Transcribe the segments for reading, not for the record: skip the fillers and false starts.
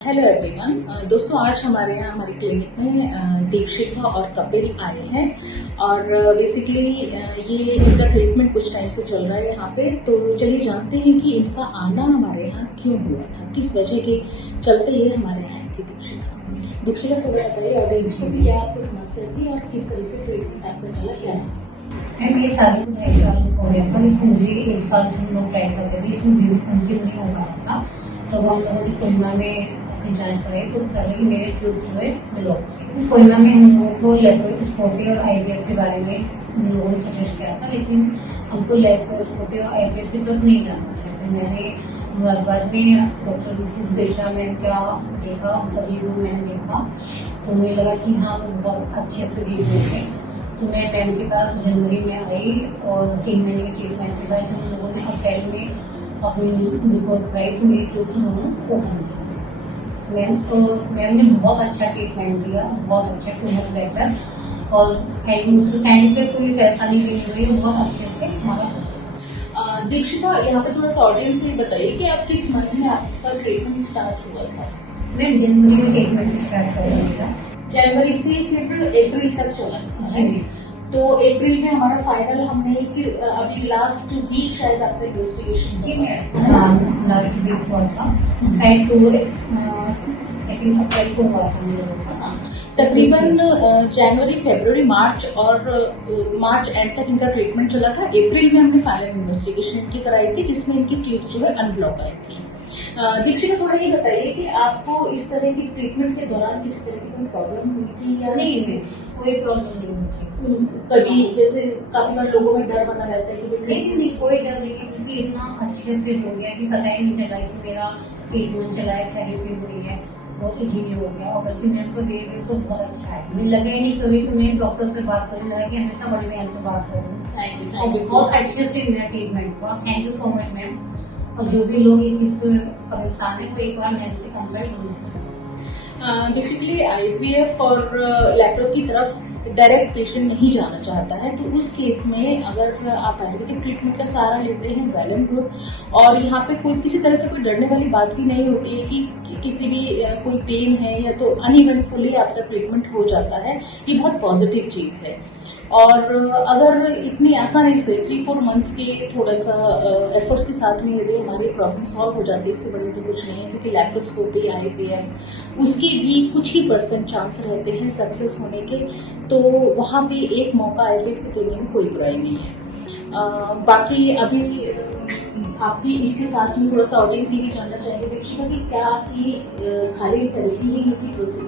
Hello everyone. दोस्तों, आज हमारे यहाँ हमारी क्लिनिक में दीक्षिका और कपिल आए हैं और बेसिकली ये इनका ट्रीटमेंट कुछ टाइम से चल रहा है यहाँ पे। तो चलिए जानते हैं कि इनका आना हमारे यहाँ क्यों हुआ था, किस वजह के चलते ये हमारे यहाँ आई थी दीक्षिका थोड़ा बताइए ऑडियंस को कि क्या आपको समस्या थी और किस तरह से ट्रीटमेंट आपका चला क्या है। मैम ये शादी को 2.5 साल हो गया था, लेकिन मुझे 1 साल हम लोग ट्राई करते थे लेकिन बेबी कंसीव नहीं हो रहा था। तो हम लोगों ने कोयना में जांच कराई तो पहले ही मेरे ट्यूब्स हुए ब्लॉक थे। कोयना में हम लोगों को लेप्रोस्कोपी और आईवीएफ के बारे में हम लोगों ने सजेस्ट किया था, लेकिन हमको लेप्रोस्कोपी और आईवीएफ की जरूरत नहीं जानना था। तो मैंने मुरादाबाद में डॉक्टर दिशा मैम का देखा, उनका रिव्यू मैंने देखा तो मुझे लगा कि हाँ वो बहुत अच्छे से रिव्यू थे। तो मैं मैम के पास जनवरी में आई और 3 महीने के ट्रीटमेंट के बाद हम लोगों ने अप्रैल में अपनी रिपोर्ट कराई तो मेरी ट्यूब उन्होंने ओपन किया। मैम ने बहुत अच्छा ट्रीटमेंट दिया, बहुत अच्छा ट्यूमर बेटर और टाइम पे कोई पैसा नहीं मिली हुई, बहुत अच्छे से हमारा। दीक्षिका, यहाँ पे थोड़ा सा ऑडियंस को बताइए कि आप किस मंथ में आपका ट्रीटमेंट स्टार्ट हुआ था। मैम जनवरी में ट्रीटमेंट स्टार्ट कर दिया था, जनवरी से फिर अप्रैल तक चला था। तो अप्रैल में हमारा फाइनल हमने अभी लास्ट वीक शायद आपका इन्वेस्टिगेशन लास्ट वीक हुआ था, सेकंड अप्रैल को हुआ था हम लोगों का। तकरीबन जनवरी, फरवरी, मार्च और मार्च एंड तक इनका ट्रीटमेंट चला था। अप्रैल में हमने फाइनल इन्वेस्टिगेशन इनकी कराई थी जिसमें इनकी ट्यूब्स जो है अनब्लॉक आई थी। दीक्षिका, थोड़ा ये बताइए कि आपको इस तरह की ट्रीटमेंट के दौरान किसी तरह की कोई प्रॉब्लम हुई थी या नहीं? कोई प्रॉब्लम नहीं हुई थी। कभी जैसे काफी बार लोगों में डर बना रहता है कि नहीं, कोई डर नहीं, क्योंकि इतना अच्छे से हो गया कि पता ही नहीं चला कि मेरा ट्रीटमेंट चला है, थेरेपी हुई है, बहुत इजीली हो गया। और बल्कि मैम का बिहेवियर तो बहुत अच्छा है, मुझे लगा ही नहीं कभी कि मैं डॉक्टर से बात करूँ, लगा कि हमेशा बड़े मैम से बात करूँ। Thank you. बहुत अच्छे से मेरा ट्रीटमेंट हुआ, thank you so much ma'am. और जो भी लोग इस चीज से परेशान है वो एक बार मैम से कंसल्ट करें। बेसिकली आईवीएफ और लैप्रो की तरफ डायरेक्ट पेशेंट नहीं जाना चाहता है, तो उस केस में अगर आप आयुर्वेदिक ट्रीटमेंट का सहारा लेते हैं वेल एंड गुड। और यहाँ पे कोई किसी तरह से कोई डरने वाली बात भी नहीं होती है कि किसी भी कोई पेन है या तो अनइवेंटफुली आपका ट्रीटमेंट हो जाता है, ये बहुत पॉजिटिव चीज़ है। और अगर इतनी आसानी से 3-4 मंथ्स के थोड़ा सा एफर्ट्स के साथ में यदि हमारी प्रॉब्लम सॉल्व हो जाती है, इससे बड़ी तो कुछ नहीं है, क्योंकि लैप्रोस्कोपी, आईवीएफ उसके भी कुछ ही % चांस रहते हैं सक्सेस होने के। तो वहाँ पे एक मौका आयुर्वेद को देने में कोई बुराई नहीं है। बाकी अभी आप भी इसके साथ में थोड़ा सा ऑडियंस ये भी जानना चाहेंगे दीक्षिका कि क्या आपकी खाली थेरेपी ही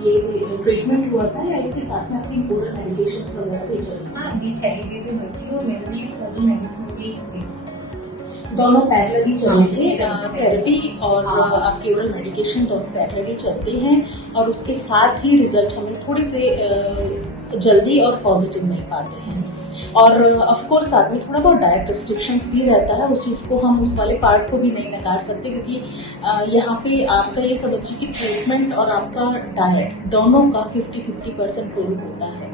ये ट्रीटमेंट हुआ था या इसके साथ में आपकी ओरल मेडिकेशंस वगैरह भी चल रही थी? हाँ, अभी थेरेपी भी होती है और मैंने ओरल मेडिसिन भी दी। दोनों पैरेलली चले थे, थेरेपी और आपके ओरल मेडिकेशन दोनों पैरेलली चलते हैं और उसके साथ ही रिजल्ट हमें थोड़े से जल्दी और पॉजिटिव मिल पाते हैं। और ऑफ कोर्स साथ में थोड़ा बहुत डाइट रिस्ट्रिक्शंस भी रहता है, उस चीज़ को हम उस वाले पार्ट को भी नहीं नकार सकते, क्योंकि यहाँ पे आपका ये समझिए कि ट्रीटमेंट और आपका डाइट दोनों का 50-50% रोल होता है।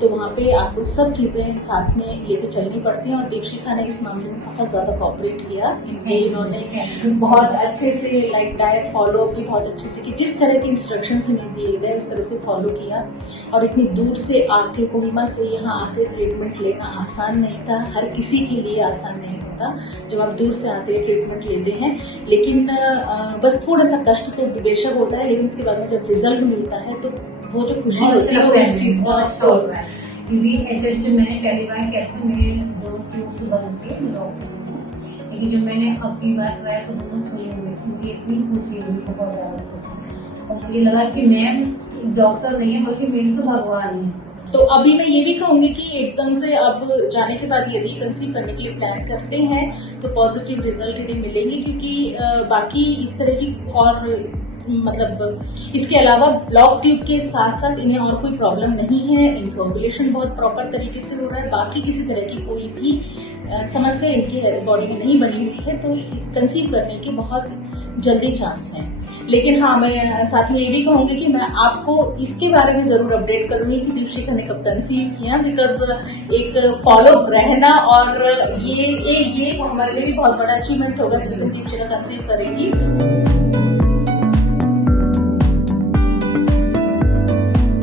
तो वहाँ पे आपको सब चीज़ें साथ में लेके चलनी पड़ती हैं और दीक्षिका ने इस मामले में बहुत ज़्यादा कोऑपरेट किया। इन्होंने बहुत अच्छे से लाइक डाइट फॉलो भी बहुत अच्छे से की, जिस तरह के इंस्ट्रक्शंस इन्हें दिए गए उस तरह से फॉलो किया। और इतनी दूर से आके कोहिमा से यहाँ आके ट्रीटमेंट लेना आसान नहीं था, हर किसी के लिए आसान नहीं होता जब आप दूर से आते हैं ट्रीटमेंट लेते हैं। लेकिन बस थोड़ा सा कष्ट तो बेशक होता है, लेकिन उसके बाद में जब रिजल्ट मिलता है तो वो जो खुशी होती है उस चीज़ का अच्छा होता है। क्योंकि ऐसे मैंने पहली बार किया था, मेरे 2 ट्यूब बंद थे लेकिन जब मैंने अपनी बार कराया तो दोनों खुले हुए, मुझे इतनी खुशी हुई, बहुत ज़्यादा खुशी। और मुझे लगा कि मैं डॉक्टर नहीं है बल्कि मेरी तो भगवान है। तो अभी मैं ये भी कहूंगी कि एकदम से अब जाने के बाद यदि कंसीव करने के लिए प्लान करते हैं तो पॉजिटिव रिजल्ट इन्हें मिलेंगे, क्योंकि बाकी इस तरह की और मतलब इसके अलावा ब्लॉक ट्यूब के साथ साथ इन्हें और कोई प्रॉब्लम नहीं है, इनका ओवुलेशन बहुत प्रॉपर तरीके से हो रहा है, बाकी किसी तरह की कोई भी समस्या इनकी बॉडी में नहीं बनी हुई है, तो कंसीव करने के बहुत जल्दी चांस हैं। लेकिन हाँ, मैं साथ में ये भी कहूंगी कि मैं आपको इसके बारे में जरूर अपडेट करूंगी कि दीक्षिका ने कब कंसीव किया, बिकॉज एक फॉलो रहना और ये हमारे लिए भी बहुत बड़ा अचीवमेंट होगा जिस दिन दीक्षिका कंसीव करेंगी।